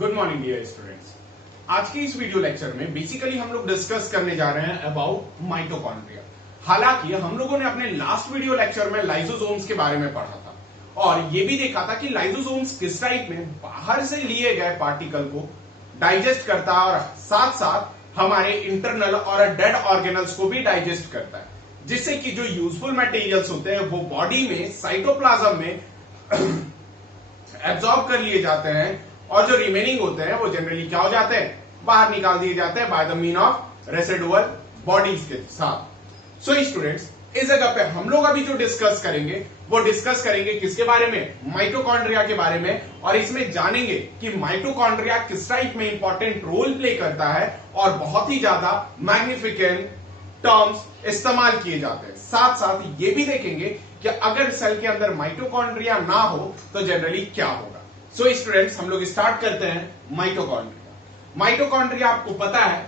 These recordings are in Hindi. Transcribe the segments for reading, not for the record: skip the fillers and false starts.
Good morning dear students. आज के इस वीडियो लेक्चर में बेसिकली हम लोग डिस्कस करने जा रहे हैं अबाउट माइटोकॉन्ड्रिया। हालांकि हम लोगों ने अपने लास्ट वीडियो लेक्चर में लाइसोसोम्स के बारे में पढ़ा था और ये भी देखा था कि लाइसोसोम्स किस टाइप में बाहर से लिए गए पार्टिकल को डाइजेस्ट करता है और साथ साथ हमारे इंटरनल और डेड ऑर्गेनल्स को भी डाइजेस्ट करता है, जिससे कि जो यूजफुल मटेरियल्स होते हैं वो बॉडी में साइटोप्लाज्म में एब्जॉर्ब कर लिए जाते हैं और जो रिमेनिंग होते हैं वो जनरली क्या हो जाते हैं, बाहर निकाल दिए जाते हैं by the mean of residual bodies के साथ। सो स्टूडेंट्स, इस जगह पे हम लोग अभी जो डिस्कस करेंगे वो डिस्कस करेंगे किसके बारे में, माइटोकॉन्ड्रिया के बारे में। और इसमें जानेंगे कि माइटोकॉन्ड्रिया किस टाइप में इंपॉर्टेंट रोल प्ले करता है और बहुत ही ज्यादा मैग्निफिकेंट टर्म्स इस्तेमाल किए जाते हैं। साथ साथ ये भी देखेंगे कि अगर सेल के अंदर माइटोकॉन्ड्रिया ना हो तो जनरली क्या होगा। सो स्टूडेंट्स, हम लोग स्टार्ट करते हैं माइटोकॉन्ड्रिया। माइटोकॉन्ड्रिया आपको पता है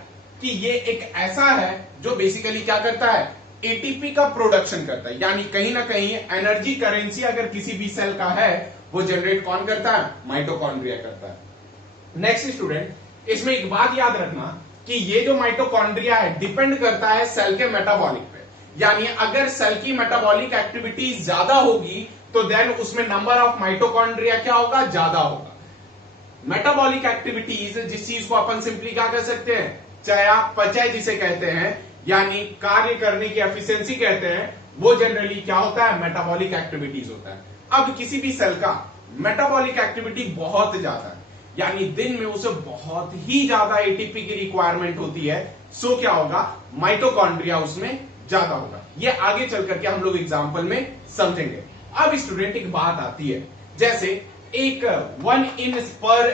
कि ये एक ऐसा है जो बेसिकली क्या करता है, एटीपी का प्रोडक्शन करता है, यानी कहीं ना कहीं एनर्जी करेंसी अगर किसी भी सेल का है वो जनरेट कौन करता है, माइटोकॉन्ड्रिया करता है। नेक्स्ट स्टूडेंट, इसमें एक बात याद रखना कि ये जो माइटोकॉन्ड्रिया है डिपेंड करता है सेल के मेटाबॉलिक पे, यानी अगर सेल की मेटाबॉलिक एक्टिविटी ज्यादा होगी तो देन उसमें नंबर ऑफ माइटोकॉन्ड्रिया क्या होगा, ज्यादा होगा। मेटाबॉलिक एक्टिविटीज जिस चीज को अपन सिंपली क्या कर सकते हैं, चयापचय जिसे कहते हैं, यानी कार्य करने की एफिशिएंसी कहते हैं, वो जनरली क्या होता है, मेटाबॉलिक एक्टिविटीज होता है। अब किसी भी सेल का मेटाबॉलिक एक्टिविटी बहुत ज्यादा है, यानी दिन में उसे बहुत ही ज्यादा एटीपी की रिक्वायरमेंट होती है, सो क्या होगा, माइटोकॉन्ड्रिया उसमें ज्यादा होगा। ये आगे चल करके हम लोग एग्जाम्पल में समझेंगे। अब स्टूडेंट एक बात आती है, जैसे एक 1 in per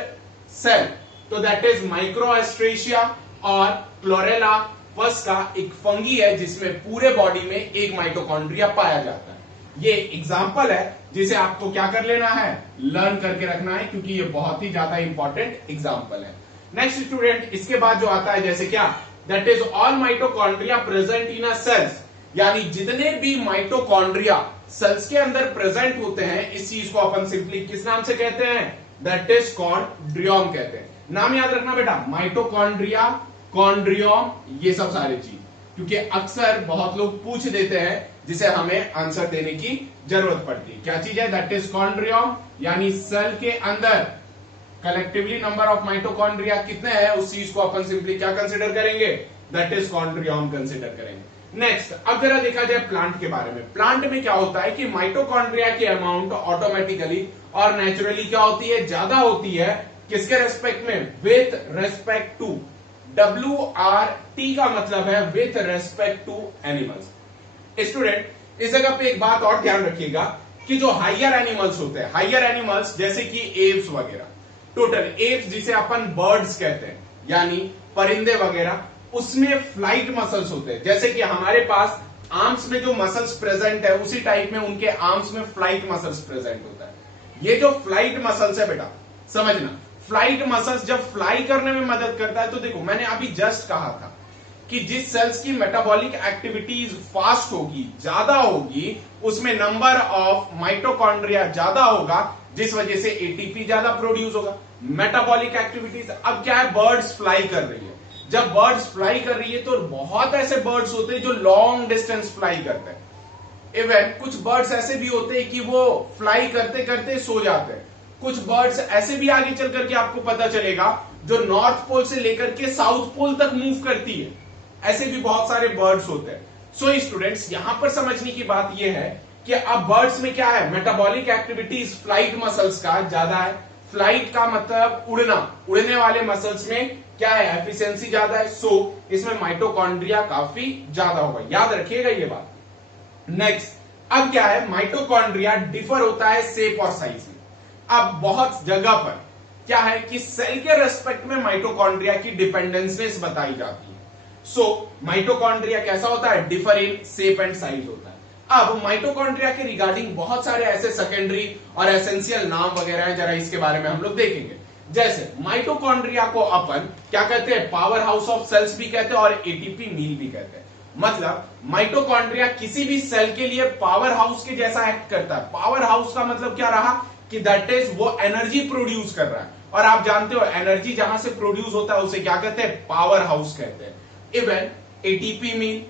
सेल, तो दैट इज माइक्रोएस्ट्रेशिया और क्लोरेला पस का एक फंगी है जिसमें पूरे बॉडी में एक माइटोकॉन्ड्रिया पाया जाता है। ये एग्जांपल है जिसे आपको क्या कर लेना है, लर्न करके रखना है, क्योंकि ये बहुत ही ज्यादा इंपॉर्टेंट एग्जांपल है। नेक्स्ट स्टूडेंट, इसके बाद जो आता है जैसे क्या, that is all mitochondria present in a cells, यानी जितने भी माइटोकॉन्ड्रिया सेल्स के अंदर प्रेजेंट होते हैं, इस चीज को अपन सिंपली किस नाम से कहते हैं, दैट इज कॉन्ड्रियोम कहते हैं। नाम याद रखना बेटा, माइटोकॉन्ड्रिया, कॉन्ड्रियोम, ये सब सारी चीज, क्योंकि अक्सर बहुत लोग पूछ देते हैं जिसे हमें आंसर देने की जरूरत पड़ती है। क्या चीज है, दैट इज कॉन्ड्रियोम, यानी सेल के अंदर कलेक्टिवली नंबर ऑफ माइटोकॉन्ड्रिया कितने हैं उस चीज को अपन सिंपली क्या कंसिडर करेंगे, दैट इज कॉन्ड्रियोम कंसिडर करेंगे। नेक्स्ट, अब जरा देखा जाए प्लांट के बारे में। प्लांट में क्या होता है कि माइटोकॉन्ड्रिया की अमाउंट ऑटोमेटिकली और नेचुरली क्या होती है, ज्यादा होती है। किसके रेस्पेक्ट में, विथ रेस्पेक्ट टू, WRT का मतलब है with respect to animals. Student, इस जगह पे एक बात और ध्यान रखिएगा कि जो हाइयर एनिमल्स होते हैं, हाइयर एनिमल्स जैसे कि एप्स वगैरह, टोटल एप्स जिसे अपन बर्ड्स कहते हैं, यानी परिंदे वगैरह, उसमें फ्लाइट मसल्स होते हैं। जैसे कि हमारे पास आर्म्स में जो मसल्स प्रेजेंट है उसी टाइप में उनके आर्म्स में फ्लाइट मसल्स प्रेजेंट होता है। ये जो फ्लाइट मसल्स है बेटा, समझना, फ्लाइट मसल्स जब फ्लाई करने में मदद करता है, तो देखो मैंने अभी जस्ट कहा था कि जिस सेल्स की मेटाबॉलिक एक्टिविटीज फास्ट होगी, ज्यादा होगी, उसमें नंबर ऑफ माइटोकॉन्ड्रिया ज्यादा होगा, जिस वजह से एटीपी ज्यादा प्रोड्यूस होगा। मेटाबॉलिक एक्टिविटीज, अब क्या है, बर्ड्स फ्लाई कर रही है। जब बर्ड्स फ्लाई कर रही है तो बहुत ऐसे बर्ड्स होते हैं जो लॉन्ग डिस्टेंस फ्लाई करते हैं। इवन कुछ बर्ड्स ऐसे भी होते हैं कि वो फ्लाई करते करते सो जाते हैं। कुछ बर्ड्स ऐसे भी आगे चल करके आपको पता चलेगा जो नॉर्थ पोल से लेकर के साउथ पोल तक मूव करती है। ऐसे भी बहुत सारे बर्ड्स होते हैं। सो स्टूडेंट्स, यहां पर समझने की बात यह है कि अब बर्ड्स में क्या है, मेटाबॉलिक एक्टिविटीज फ्लाइट मसल्स का ज्यादा है। फ्लाइट का मतलब उड़ना, उड़ने वाले मसल्स में क्या है, एफिशिएंसी ज्यादा है, सो इसमें माइटोकॉन्ड्रिया काफी ज्यादा होगा। याद रखिएगा ये बात। नेक्स्ट, अब क्या है, माइटोकॉन्ड्रिया डिफर होता है शेप और साइज में। अब बहुत जगह पर क्या है कि सेल के रेस्पेक्ट में माइटोकॉन्ड्रिया की डिपेंडेंसनेस बताई जाती है। सो माइटोकॉन्ड्रिया कैसा होता है, differ in shape and size होता है। अब माइटोकॉन्ड्रिया के रिगार्डिंग बहुत सारे ऐसे सेकेंडरी और एसेंशियल नाम वगैरह हैं, जरा इसके बारे में हम लोग देखेंगे। जैसे माइटोकॉन्ड्रिया को अपन क्या कहते हैं, पावर हाउस ऑफ सेल्स भी कहते हैं और एटीपी मील भी कहते हैं। मतलब माइटोकॉन्ड्रिया किसी भी सेल के लिए पावर हाउस के जैसा एक्ट करता है। पावर हाउस का मतलब क्या रहा कि दैट इज वो एनर्जी प्रोड्यूस कर रहा है। और आप जानते हो एनर्जी जहां से प्रोड्यूस होता है उसे क्या कहते हैं, पावर हाउस कहते हैं। Even ATP mean.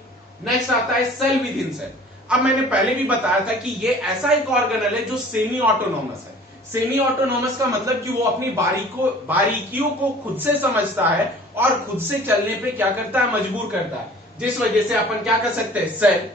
नेक्स्ट आता है सेल विद इन सेल। अब मैंने पहले भी बताया था कि ये ऐसा एक ऑर्गेनल है जो सेमी ऑटोनोमस है। सेमी ऑटोनोमस का मतलब कि वो अपनी बारीकियों को खुद से समझता है और खुद से चलने पे क्या करता है, मजबूर करता है, जिस वजह से अपन क्या कर सकते हैं, सेल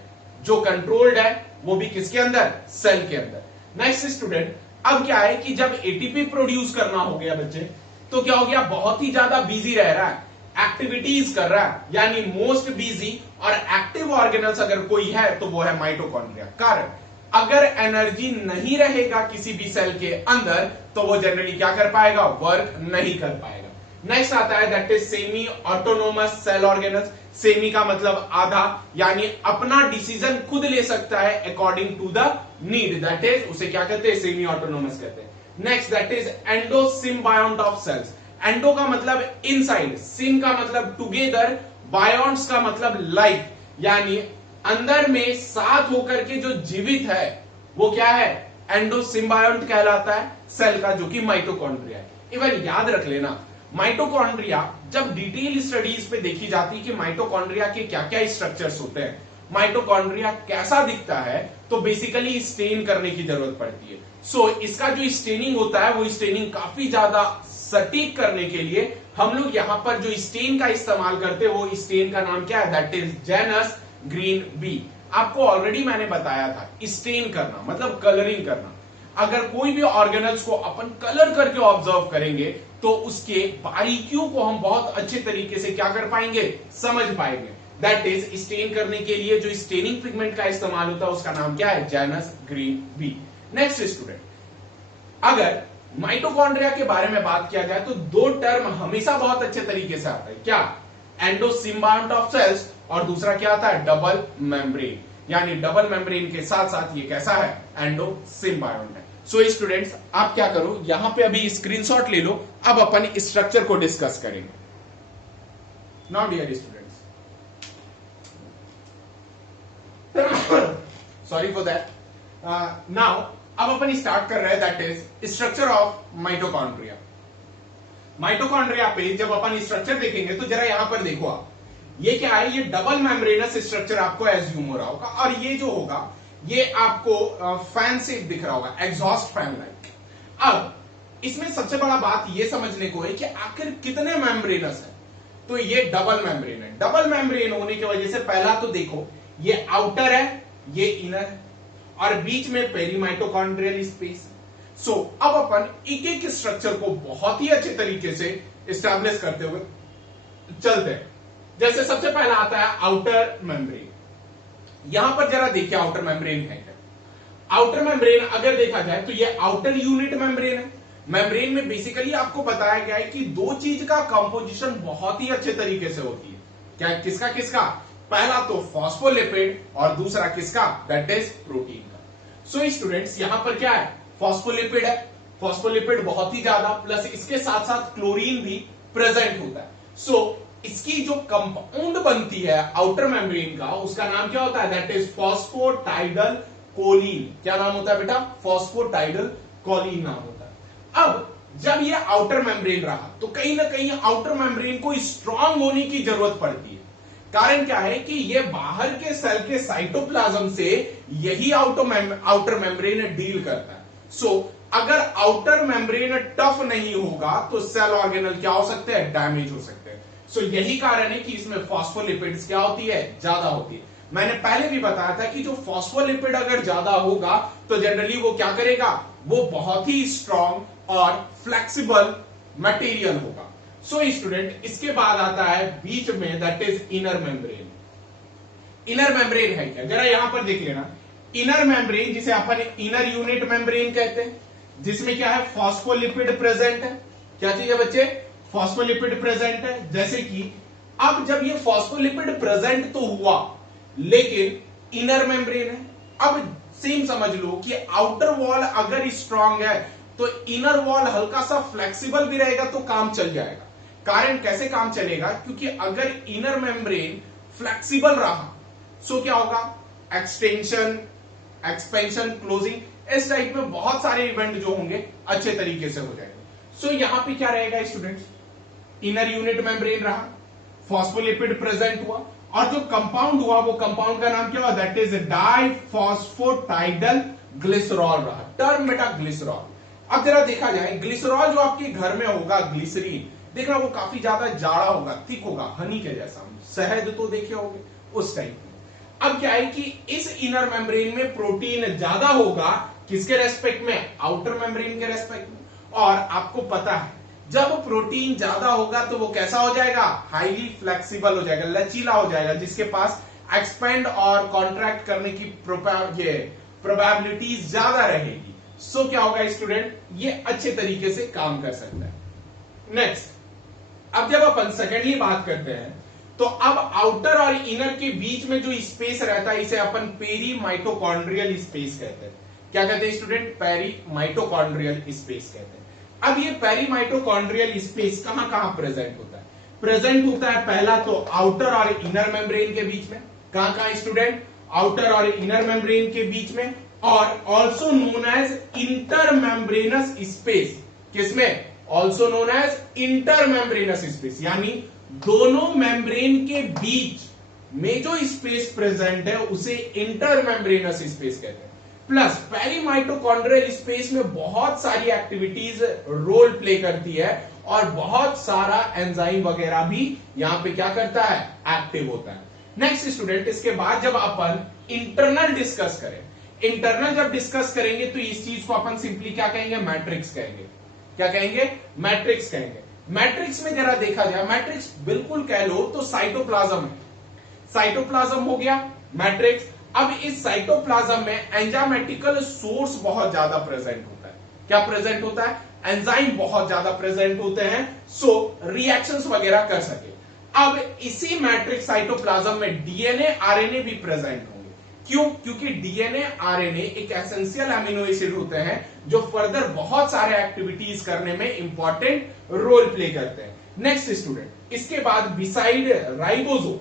जो कंट्रोल्ड है वो भी किसके अंदर, सेल के अंदर। नेक्स्ट स्टूडेंट, अब क्या है कि जब एटीपी प्रोड्यूस करना हो गया बच्चे, तो क्या हो गया, बहुत ही ज्यादा बिजी रह रहा है, एक्टिविटीज कर रहा है, यानी मोस्ट बिजी और एक्टिव ऑर्गेनल्स अगर कोई है तो वो है माइटोकॉन्ड्रिया। कारण अगर एनर्जी नहीं रहेगा किसी भी सेल के अंदर तो वो जनरली क्या कर पाएगा, वर्क नहीं कर पाएगा। नेक्स्ट आता है that is semi autonomous cell organelles. Semi का मतलब आधा, यानी अपना डिसीजन खुद ले सकता है according to the need, that is उसे क्या कहते हैं, सेमी ऑटोनोमस कहते हैं। Next that is endosymbiont of cells. Endo का मतलब इनसाइड, सिम का मतलब टुगेदर, बायोन्ट्स का मतलब लाइक, यानी अंदर में साथ होकर के जो जीवित है वो क्या है, एंडोसिम्बायोंट कहलाता है सेल का, जो कि माइटोकॉन्ड्रिया है। इवन याद रख लेना, माइटोकॉन्ड्रिया जब डिटेल स्टडीज पे देखी जाती है कि माइटोकॉन्ड्रिया के क्या क्या स्ट्रक्चर्स होते हैं, माइटोकॉन्ड्रिया कैसा दिखता है, तो बेसिकली स्टेन करने की जरूरत पड़ती है। सो इसका जो स्टेनिंग होता है वो स्टेनिंग काफी ज्यादा सटीक करने के लिए हम लोग यहां पर जो स्टेन का इस्तेमाल करते हैं वो स्टेन का नाम क्या है, that is Janus green B. आपको ऑलरेडी मैंने बताया था, स्टेन करना मतलब कलरिंग करना। अगर कोई भी ऑर्गेनल्स को अपन कलर करके ऑब्जर्व करेंगे तो उसके बारीकियों को हम बहुत अच्छे तरीके से क्या कर पाएंगे, समझ पाएंगे। दैट इज स्टेन करने के लिए जो स्टेनिंग पिगमेंट का इस्तेमाल होता है उसका नाम क्या है, Janus green B. Next student, अगर माइटोकॉन्ड्रिया के बारे में बात किया जाए तो दो टर्म हमेशा बहुत अच्छे तरीके से आता है, क्या, एंडोसिम्बायोंट ऑफ सेल्स, और दूसरा क्या आता है, डबल मेम्ब्रेन। यानी डबल मेम्ब्रेन के साथ साथ ये कैसा है, एंडोसिम्बायोंट है। सो स्टूडेंट्स, आप क्या करो, यहां पे अभी स्क्रीनशॉट ले लो, अब अपन स्ट्रक्चर को डिस्कस करेंगे। Now dear students, sorry for that, now अब अपन स्टार्ट कर रहे हैं that is structure of mitochondria. Mitochondria पे जब अपन स्ट्रक्चर देखेंगे तो जरा यहां पर देखो आप, ये क्या है, ये डबल मेम्ब्रेनस स्ट्रक्चर आपको एज्यूम हो रहा होगा, और ये जो होगा ये आपको फैन से दिख रहा होगा, एग्जॉस्ट फैन लाइक। अब इसमें सबसे बड़ा बात ये समझने को है कि आखिर कितने मेम्ब्रेनस है, तो ये डबल मेम्ब्रेन है। डबल मेम्ब्रेन होने की वजह से पहला तो देखो, ये आउटर है, ये इनर है, और बीच में पेरीमाइटोकॉन्ड्रियल स्पेस। सो अब अपन एक एक स्ट्रक्चर को बहुत ही अच्छे तरीके से एस्टैब्लिश करते हुए चलते हैं। जैसे सबसे पहला आता है आउटर मेम्ब्रेन। यहां पर जरा देखिए आउटर मेम्ब्रेन है क्या। आउटर मेम्ब्रेन अगर देखा जाए तो ये आउटर यूनिट मेम्ब्रेन है। मेम्ब्रेन में बेसिकली आपको बताया गया है कि दो चीज का कंपोजिशन बहुत ही अच्छे तरीके से होती है, क्या, किसका किसका, पहला तो फॉस्फोलिपिड और दूसरा किसका, दैट इज प्रोटीन का। सो स्टूडेंट्स, यहां पर क्या है, फॉस्फोलिपिड है, फॉस्फोलिपिड बहुत ही ज्यादा, प्लस इसके साथ साथ क्लोरीन भी प्रेजेंट होता है। सो इसकी जो कंपाउंड बनती है आउटर मेम्ब्रेन का, उसका नाम क्या होता है, दैट इज फॉस्फोटाइडल कोलिन। क्या नाम होता है बेटा, फॉस्फोटाइडल कोलिन नाम होता है। अब जब ये आउटर मेम्ब्रेन रहा तो कहीं ना कहीं आउटर मेम्ब्रेन को स्ट्रांग होने की जरूरत पड़ती है। कारण क्या है कि ये बाहर के सेल के साइटोप्लाज्म से यही आउटर मेम्ब्रेन डील करता है। सो अगर आउटर मेम्ब्रेन टफ नहीं होगा तो सेल ऑर्गेनल क्या हो सकते हैं, डैमेज हो सकते हैं। सो यही कारण है कि इसमें फॉस्फोलिपिड्स क्या होती है, ज्यादा होती है। मैंने पहले भी बताया था कि जो फॉस्फोलिपिड अगर ज्यादा होगा तो जनरली वो क्या करेगा, वो बहुत ही स्ट्रांग और फ्लेक्सिबल मटेरियल होगा। सो स्टूडेंट, इसके बाद आता है बीच में that is inner membrane. Inner membrane है क्या, जरा यहां पर देख लेना, इनर मेम्ब्रेन जिसे अपन इनर यूनिट मेम्ब्रेन कहते हैं, जिसमें क्या है, फॉस्फोलिपिड प्रेजेंट है। क्या चीज है बच्चे, फॉस्फोलिपिड प्रेजेंट है। जैसे कि अब जब ये फॉस्फोलिपिड प्रेजेंट तो हुआ लेकिन इनर मेम्ब्रेन है। अब सेम समझ लो कि आउटर वॉल अगर स्ट्रांग है तो इनर वॉल हल्का सा फ्लेक्सिबल भी रहेगा तो काम चल जाएगा। कारण कैसे काम चलेगा, क्योंकि अगर इनर मेम्ब्रेन फ्लेक्सिबल रहा सो क्या होगा, एक्सटेंशन, एक्सपेंशन, क्लोजिंग, इस टाइप में बहुत सारे इवेंट जो होंगे अच्छे तरीके से हो जाएंगे। सो यहां पे क्या रहेगा स्टूडेंट्स, इनर यूनिट मेम्ब्रेन रहा, फॉस्फोलिपिड प्रेजेंट हुआ, और जो कंपाउंड हुआ वो कंपाउंड का नाम क्या हुआ, दैट इज डाइफॉस्फोटाइडल ग्लिसरॉल रहा, टर्म बेटा ग्लिसरॉल। अब जरा देखा जाए ग्लिसरॉल जो आपके घर में होगा, ग्लिसरीन देखना वो काफी ज्यादा जाड़ा होगा, थिक होगा, हनी के जैसा, शहद तो देखे होंगे उस टाइप में। अब क्या है कि इस इनर मेम्ब्रेन में प्रोटीन ज्यादा होगा, किसके रेस्पेक्ट में, आउटर मेम्ब्रेन के रेस्पेक्ट में। और आपको पता है जब प्रोटीन ज्यादा होगा तो वो कैसा हो जाएगा, हाईली फ्लेक्सिबल हो जाएगा, लचीला हो जाएगा, जिसके पास एक्सपेंड और कॉन्ट्रैक्ट करने की प्रोबेबिलिटीज ज्यादा रहेगी। सो क्या होगा स्टूडेंट, ये अच्छे तरीके से काम कर सकता है। नेक्स्ट, अब जब अपन सेकेंडली बात करते हैं तो अब आउटर और इनर के बीच में जो स्पेस रहता है इसे अपन पेरी माइटोकॉन्ड्रियल स्पेस कहते हैं। क्या कहते हैं स्टूडेंट, पेरी माइटोकॉन्ड्रियल स्पेस कहते हैं। अब ये पेरी माइटोकॉन्ड्रियल स्पेस कहां कहां प्रेजेंट होता है, प्रेजेंट होता है पहला तो आउटर और इनर मेम्ब्रेन के बीच में, कहां कहां स्टूडेंट, आउटर और इनर मेम्ब्रेन के बीच में, और also known as inter membranous space, किसमें, also known as inter membranous space, यानी दोनों मेम्ब्रेन के बीच में जो स्पेस प्रेजेंट है उसे इंटर मेम्ब्रेनस स्पेस कहते हैं। प्लस पेरीमाइटोकॉन्ड्रियल स्पेस में बहुत सारी एक्टिविटीज रोल प्ले करती है और बहुत सारा एंजाइम वगैरह भी यहां पे क्या करता है, एक्टिव होता है। नेक्स्ट स्टूडेंट, इसके बाद जब अपन इंटरनल डिस्कस करें, इंटरनल जब डिस्कस करेंगे तो इस चीज को अपन सिंपली क्या कहेंगे, मैट्रिक्स कहेंगे। क्या कहेंगे, मैट्रिक्स कहेंगे। मैट्रिक्स में जरा देखा जाए, मैट्रिक्स बिल्कुल कह लो तो साइटोप्लाज्म है, साइटोप्लाज्म हो गया मैट्रिक्स। अब इस साइटोप्लाज्म में एंजाइमेटिकल सोर्स बहुत ज्यादा प्रेजेंट होता है। क्या प्रेजेंट होता है, एंजाइम बहुत ज्यादा प्रेजेंट होते हैं, सो रिएक्शंस वगैरह कर सके। अब इसी मैट्रिक्स साइटोप्लाज्म में डीएनए आरएनए भी प्रेजेंट होंगे। क्यों, क्योंकि डीएनए आरएनए एक एसेंशियल अमीनो एसिड होते हैं जो फर्दर बहुत सारे एक्टिविटीज करने में इंपॉर्टेंट रोल प्ले करते हैं। नेक्स्ट स्टूडेंट, इसके बाद beside ribosome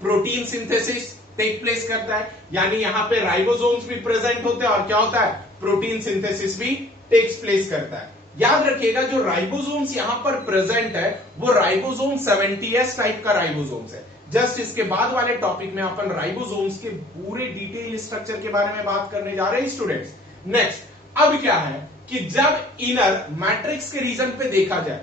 protein synthesis take place करता है, यानी यहां पे राइबोसोम्स भी प्रेजेंट होते हैं और क्या होता है, प्रोटीन सिंथेसिस भी टेक्स प्लेस करता है। याद रखिएगा जो राइबोसोम्स यहां पर प्रेजेंट है वो राइबोसोम 70S टाइप का राइबोसोम्स है। जस्ट इसके बाद वाले टॉपिक में अपन राइबोसोम्स के पूरे डिटेल स्ट्रक्चर के बारे में बात करने जा रहे हैं स्टूडेंट्स। नेक्स्ट, अब क्या है कि जब इनर मैट्रिक्स के रीजन पे देखा जाए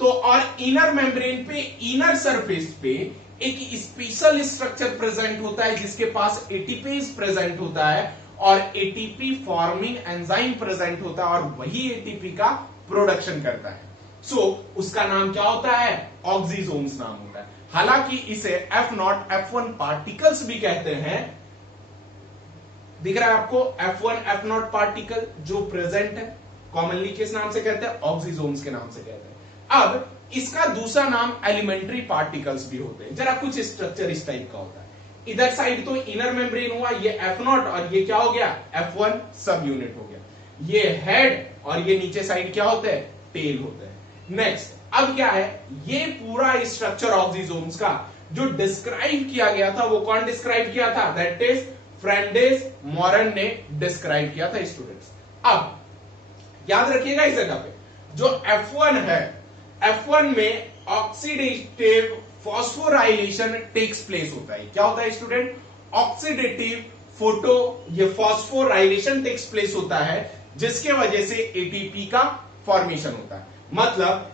तो और इनर मेम्ब्रेन पे, इनर सरफेस पे एक स्पेशल स्ट्रक्चर प्रेजेंट होता है जिसके पास एटीपीज प्रेजेंट होता है और एटीपी फॉर्मिंग एंजाइम प्रेजेंट होता है और वही एटीपी का प्रोडक्शन करता है। सो उसका नाम क्या होता है, ऑक्सीजोम्स नाम होता है। हालांकि इसे F0, F1 पार्टिकल्स भी कहते हैं। दिख रहा है आपको F1, F0 पार्टिकल जो प्रेजेंट है, कॉमनली किस नाम से कहते हैं, ऑक्सीजोम्स के नाम से कहते हैं। अब इसका दूसरा नाम एलिमेंट्री पार्टिकल्स भी होते हैं। जरा कुछ स्ट्रक्चर इस टाइप का होता है। इधर साइड तो इनर मेम्ब्रेन हुआ, ये F0 और ये क्या हो गया, F1 सब यूनिट हो गया। ये हेड और ये नीचे साइड क्या होते हैं, टेल होते हैं। नेक्स्ट, अब क्या है, ये पूरा स्ट्रक्चर ऑक्सीजोम्स का जो डिस्क्राइब किया गया था वो कौन डिस्क्राइब किया था, दैट इज फ्रेंडेस मॉरन ने डिस्क्राइब किया था स्टूडेंट्स। अब याद रखिएगा इस जगह पे जो F1 है, F1 में ऑक्सीडेटिव फॉस्फोराइलेशन टेक्स प्लेस होता है। क्या होता है स्टूडेंट, ऑक्सीडेटिव ये फॉस्फोराइलेशन टेक्स प्लेस होता है जिसके वजह से एटीपी का फॉर्मेशन होता है। मतलब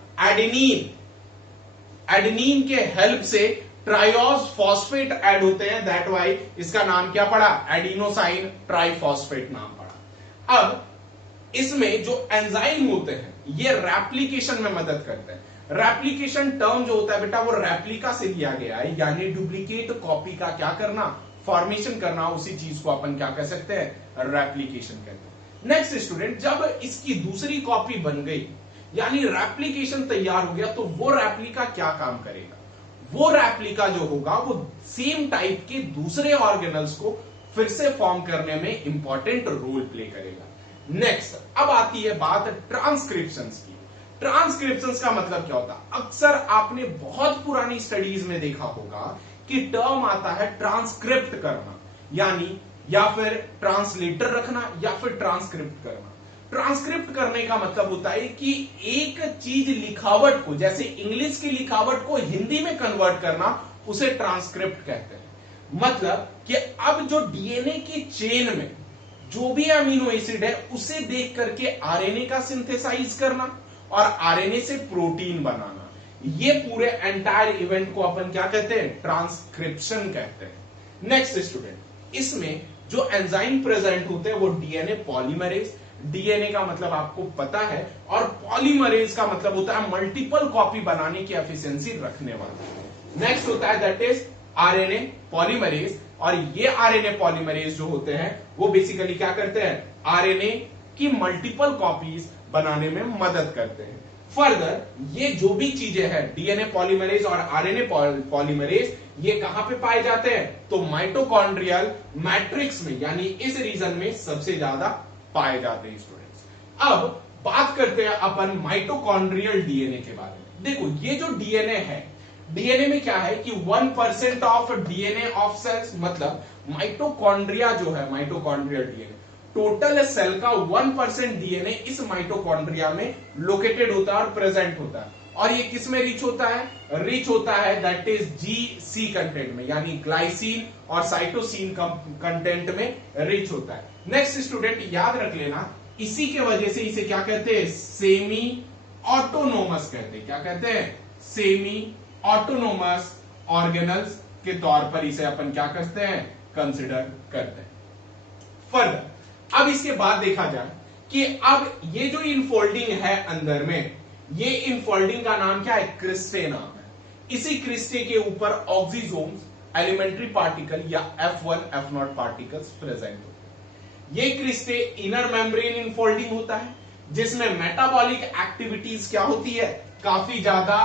एडेनिन के हेल्प से ट्राइओस फॉस्फेट ऐड होते हैं, दैट वाई इसका नाम क्या पड़ा, एडिनोसाइन ट्राइफॉस्फेट नाम पड़ा। अब इसमें जो एंजाइम होते हैं ये रेप्लिकेशन में मदद करते हैं। रेप्लिकेशन टर्म जो होता है बेटा वो रेप्लिका से लिया गया है, यानी डुप्लीकेट कॉपी का क्या करना, फॉर्मेशन करना, उसी चीज को अपन क्या कह सकते हैं, रेप्लिकेशन कहते हैं। नेक्स्ट स्टूडेंट, जब इसकी दूसरी कॉपी बन गई यानी रेप्लिकेशन तैयार हो गया तो वो रेप्लिका क्या काम करेगा, वो रेप्लिका जो होगा वो सेम टाइप के दूसरे ऑर्गेनल्स को फिर से फॉर्म करने में इंपॉर्टेंट रोल प्ले करेगा। नेक्स्ट, अब आती है बात ट्रांसक्रिप्शंस की। ट्रांसक्रिप्शंस का मतलब क्या होता है, अक्सर आपने बहुत पुरानी स्टडीज में देखा होगा कि टर्म आता है ट्रांसक्रिप्ट करना, यानी या फिर ट्रांसलेटर रखना या फिर ट्रांसक्रिप्ट करना। ट्रांसक्रिप्ट करने का मतलब होता है कि एक चीज लिखावट को, जैसे इंग्लिश की लिखावट को हिंदी में कन्वर्ट करना, उसे ट्रांसक्रिप्ट कहते हैं। मतलब कि अब जो डीएनए की चेन में जो भी अमीनो एसिड है उसे देख करके आरएनए का सिंथेसाइज करना और आरएनए से प्रोटीन बनाना, ये पूरे एंटायर इवेंट को अपन क्या कहते हैं, ट्रांसक्रिप्शन कहते हैं। नेक्स्ट स्टूडेंट, इसमें जो एंजाइम प्रेजेंट होते हैं वो डीएनए पॉलीमरेज, डीएनए का मतलब आपको पता है, और पॉलीमरेज का मतलब होता है मल्टीपल कॉपी बनाने की एफिशिएंसी रखने वाला। नेक्स्ट होता है दैट इज आरएनए पॉलीमरेज, और ये आरएनए पॉलीमरेज जो होते हैं वो बेसिकली क्या करते हैं, आरएनए की मल्टीपल कॉपीज बनाने में मदद करते हैं। फर्दर ये जो भी चीजें हैं डीएनए पॉलीमरेज और आरएनए पॉलीमरेज, ये कहां पे पाए जाते हैं, तो माइटोकॉन्ड्रियल मैट्रिक्स में, यानी इस रीजन में सबसे ज्यादा पाए जाते हैं स्टूडेंट्स। अब बात करते हैं अपन माइटोकॉन्ड्रियल डीएनए के बारे में। देखो ये जो डीएनए है, डीएनए में क्या है कि 1% ऑफ डीएनए ऑफ सेल्स, मतलब माइटोकॉन्ड्रिया जो है, माइटोकॉन्ड्रियल डीएनए, टोटल सेल का 1% डीएनए इस माइटोकॉन्ड्रिया में लोकेटेड होता है और प्रेजेंट होता है। और ये किस में रिच होता है, रिच होता है दैट इज जीसी कंटेंट में, यानी ग्लाइसिन और साइटोसिन कंटेंट में रिच होता है। नेक्स्ट स्टूडेंट याद रख लेना, इसी के वजह से इसे क्या कहते हैं, सेमी ऑटोनोमस कहते हैं। क्या कहते हैं, सेमी ऑटोनोमस ऑर्गेनल्स के तौर पर इसे अपन क्या करते हैं, कंसिडर करते हैं। फर्दर अब इसके बाद देखा जाए कि अब ये जो इनफोल्डिंग है अंदर में, ये इनफोल्डिंग का नाम क्या है, क्रिस्टे नाम है। इसी क्रिस्टे के ऊपर ऑक्सीजोम्स, एलिमेंट्री पार्टिकल या F1 F0 पार्टिकल्स प्रेजेंट होते हैं। ये क्रिस्टे इनर मेम्ब्रेन इनफोल्डिंग होता है, जिसमें मेटाबॉलिक एक्टिविटीज क्या होती है, काफी ज्यादा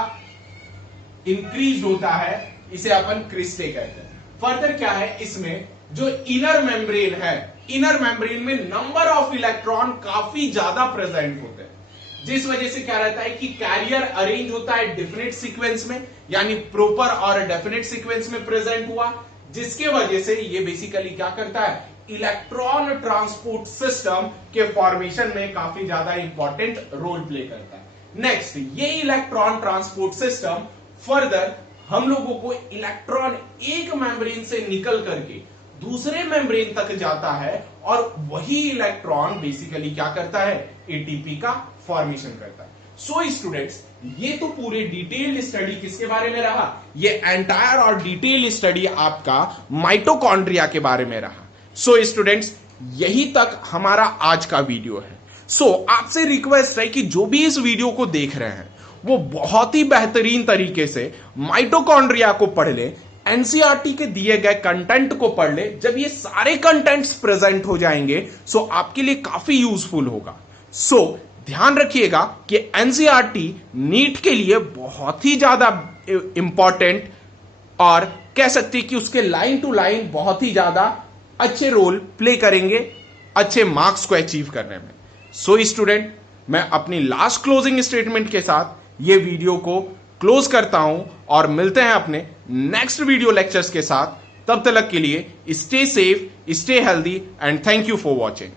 इंक्रीज होता है, इसे अपन क्रिस्टे कहते हैं। फर्दर क्या है, इसमें जो इनर मेम्ब्रेन है, इनर मेम्ब्रेन में नंबर ऑफ इलेक्ट्रॉन काफी ज्यादा प्रेजेंट होते हैं, जिस वजह से क्या रहता है कि कैरियर अरेंज होता है डेफिनेट सीक्वेंस में, यानी प्रॉपर और डेफिनेट सीक्वेंस में प्रेजेंट हुआ, जिसके वजह से ये बेसिकली क्या करता है, इलेक्ट्रॉन ट्रांसपोर्ट सिस्टम के फॉर्मेशन में काफी ज्यादा इंपॉर्टेंट रोल प्ले करता है। नेक्स्ट, ये इलेक्ट्रॉन ट्रांसपोर्ट सिस्टम फर्दर हम लोगों को इलेक्ट्रॉन एक मेम्ब्रेन से निकल करके दूसरे मेम्ब्रेन तक जाता है, और वही इलेक्ट्रॉन बेसिकली क्या करता है, एटीपी का फॉर्मेशन करता है। सो स्टूडेंट्स, ये तो पूरे डिटेल्ड स्टडी किसके बारे में रहा, ये एंटायर और डिटेल स्टडी आपका माइटोकॉन्ड्रिया के बारे में रहा। सो स्टूडेंट्स, यही तक हमारा आज का वीडियो है। सो आपसे रिक्वेस्ट है कि जो भी इस वीडियो को देख रहे हैं वो बहुत ही बेहतरीन तरीके से माइटोकॉन्ड्रिया को पढ़ ले, एनसीईआरटी के दिए गए कंटेंट को पढ़ ले। जब ये सारे कंटेंट्स प्रेजेंट हो जाएंगे सो आपके लिए काफी यूजफुल होगा। सो ध्यान रखिएगा कि एनसीईआरटी नीट के लिए बहुत ही ज्यादा इंपॉर्टेंट, और कह सकते हैं कि उसके लाइन टू लाइन बहुत ही ज्यादा अच्छे रोल प्ले करेंगे अच्छे मार्क्स को अचीव करने में। सो स्टूडेंट, मैं अपनी लास्ट क्लोजिंग स्टेटमेंट के साथ ये वीडियो को क्लोज करता हूं, और मिलते हैं अपने नेक्स्ट वीडियो लेक्चर्स के साथ। तब तक के लिए stay safe, stay healthy, and thank you for watching.